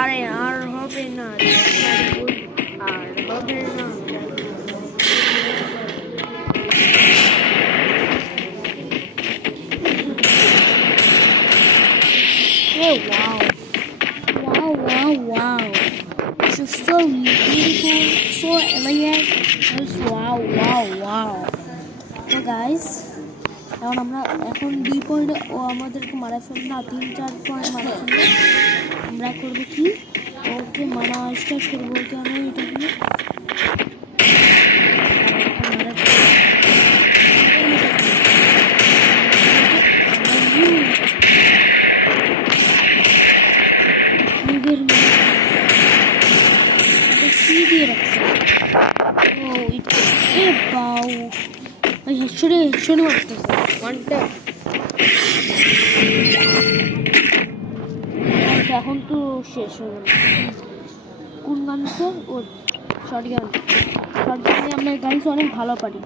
আরে আর হবে না, আর হবে না। Oh wow, wow, wow, wow. This is so beautiful, so elegant. Just wow, wow, wow. So guys, এখন 2 পয়েন্ট ও আমাদেরকে মারা ফেলবে না, 3-4 পয়েন্ট মারা ফেলবে। আমরা করবো কি, ওকে মারা স্টার্ট করবো কেন এটাকে। এখন তো শেষ হয়ে গেল। কোন গান স্যার? ও শর্ট গান। শর্ট গানে আমরা গাইস অনেক ভালো পারি।